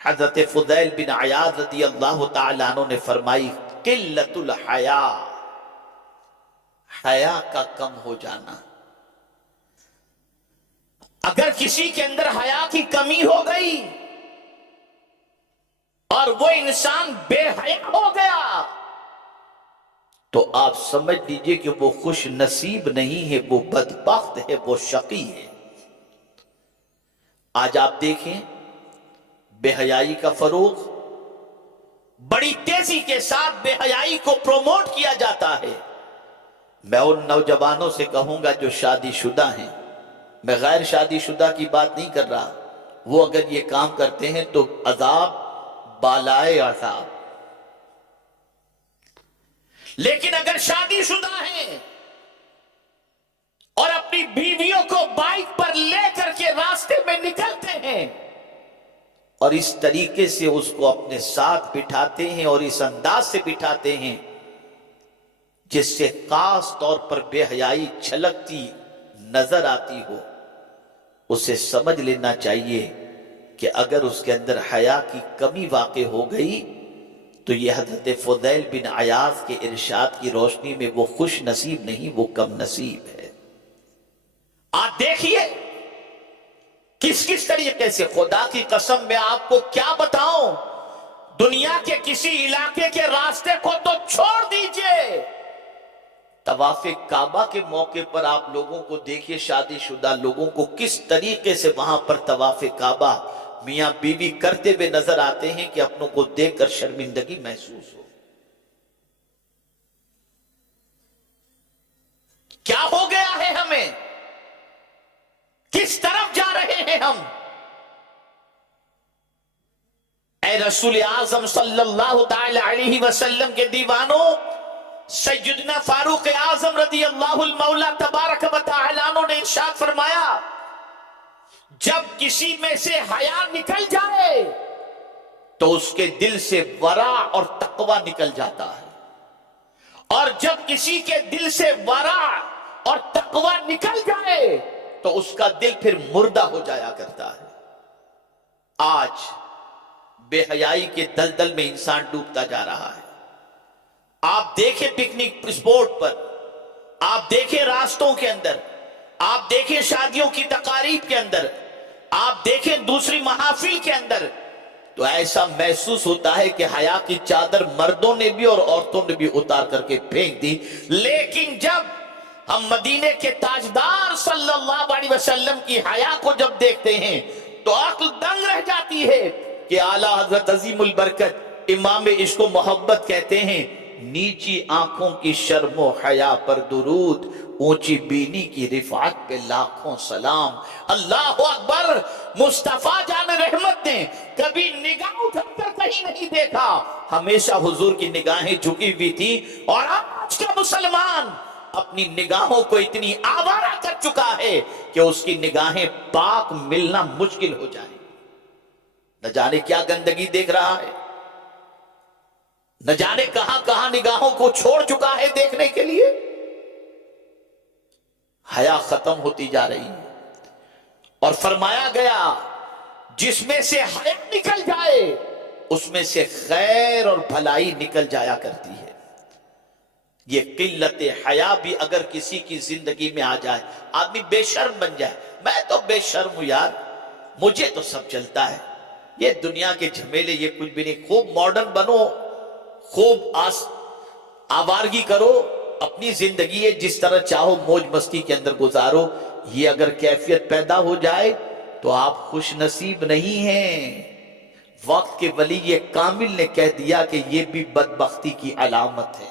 حضرت فضیل بن عیاض رضی اللہ تعالیٰ عنہ نے فرمائی قلت الحیا، حیا کا کم ہو جانا۔ اگر کسی کے اندر حیا کی کمی ہو گئی اور وہ انسان بے حیا ہو گیا تو آپ سمجھ لیجئے کہ وہ خوش نصیب نہیں ہے، وہ بدبخت ہے، وہ شقی ہے۔ آج آپ دیکھیں بے حیائی کا فروغ، بڑی تیزی کے ساتھ بے حیائی کو پروموٹ کیا جاتا ہے۔ میں ان نوجوانوں سے کہوں گا جو شادی شدہ ہیں، میں غیر شادی شدہ کی بات نہیں کر رہا، وہ اگر یہ کام کرتے ہیں تو عذاب بالائے عذاب، لیکن اگر شادی شدہ ہیں اور اپنی بیویوں کو بائک پر لے کر کے راستے میں نکلتے ہیں اور اس طریقے سے اس کو اپنے ساتھ بٹھاتے ہیں اور اس انداز سے بٹھاتے ہیں جس سے خاص طور پر بے حیائی چھلکتی نظر آتی ہو، اسے سمجھ لینا چاہیے کہ اگر اس کے اندر حیا کی کمی واقع ہو گئی تو یہ حضرت فضیل بن عیاض کے ارشاد کی روشنی میں وہ خوش نصیب نہیں، وہ کم نصیب ہے۔ آپ دیکھیے کس کس طریقے سے، خدا کی قسم میں آپ کو کیا بتاؤں، دنیا کے کسی علاقے کے راستے کو تو چھوڑ دیجئے، طواف کعبہ کے موقع پر آپ لوگوں کو دیکھیے، شادی شدہ لوگوں کو کس طریقے سے وہاں پر طواف کعبہ میاں بیوی کرتے ہوئے نظر آتے ہیں کہ اپنوں کو دیکھ کر شرمندگی محسوس ہو۔ کیا ہو گیا ہے ہمیں؟ کس طرف جا رہے ہیں ہم؟ اے رسول اعظم صلی اللہ تعالی علیہ وسلم کے دیوانوں، سیدنا فاروق اعظم رضی اللہ المولا تبارک و تعالی عنہ نے ارشاد فرمایا، جب کسی میں سے حیا نکل جائے تو اس کے دل سے ورع اور تقوی نکل جاتا ہے، اور جب کسی کے دل سے ورع اور تقوی نکل جائے تو اس کا دل پھر مردہ ہو جایا کرتا ہے۔ آج بے حیائی کے دلدل میں انسان ڈوبتا جا رہا ہے۔ آپ دیکھیں پکنک اسپورٹ پر، آپ دیکھیں راستوں کے اندر، آپ دیکھیں شادیوں کی تقاریب کے اندر، آپ دیکھیں دوسری محافل کے اندر، تو ایسا محسوس ہوتا ہے کہ حیا کی چادر مردوں نے بھی اور عورتوں نے بھی اتار کر کے پھینک دی۔ لیکن جب ہم مدینے کے تاجدار صلی اللہ علیہ وسلم کی حیا کو جب دیکھتے ہیں تو عقل دنگ رہ جاتی ہے کہ اعلیٰ حضرت عظیم البرکت امام عشق و محبت کہتے ہیں، نیچی آنکھوں کی شرم و حیا پر درود، اونچی بینی کی رفعت پہ لاکھوں سلام۔ اللہ اکبر! مصطفیٰ جان رحمت نے کبھی نگاہ اٹھا کر کہیں نہیں دیکھا، ہمیشہ حضور کی نگاہیں جھکی ہوئی تھی، اور آج کا مسلمان اپنی نگاہوں کو اتنی آوارہ کر چکا ہے کہ اس کی نگاہیں پاک ملنا مشکل ہو جائے۔ نہ جانے کیا گندگی دیکھ رہا ہے، نہ جانے کہاں کہاں نگاہوں کو چھوڑ چکا ہے دیکھنے کے لیے۔ حیا ختم ہوتی جا رہی ہے، اور فرمایا گیا جس میں سے حیا نکل جائے اس میں سے خیر اور بھلائی نکل جایا کرتی ہے۔ یہ قلت حیا بھی اگر کسی کی زندگی میں آ جائے، آدمی بے شرم بن جائے، میں تو بے شرم ہوں یار، مجھے تو سب چلتا ہے، یہ دنیا کے جھمیلے یہ کچھ بھی نہیں، خوب ماڈرن بنو، خوب آوارگی کرو، اپنی زندگی ہے جس طرح چاہو موج مستی کے اندر گزارو، یہ اگر کیفیت پیدا ہو جائے تو آپ خوش نصیب نہیں ہیں۔ وقت کے ولی کامل نے کہہ دیا کہ یہ بھی بدبختی کی علامت ہے۔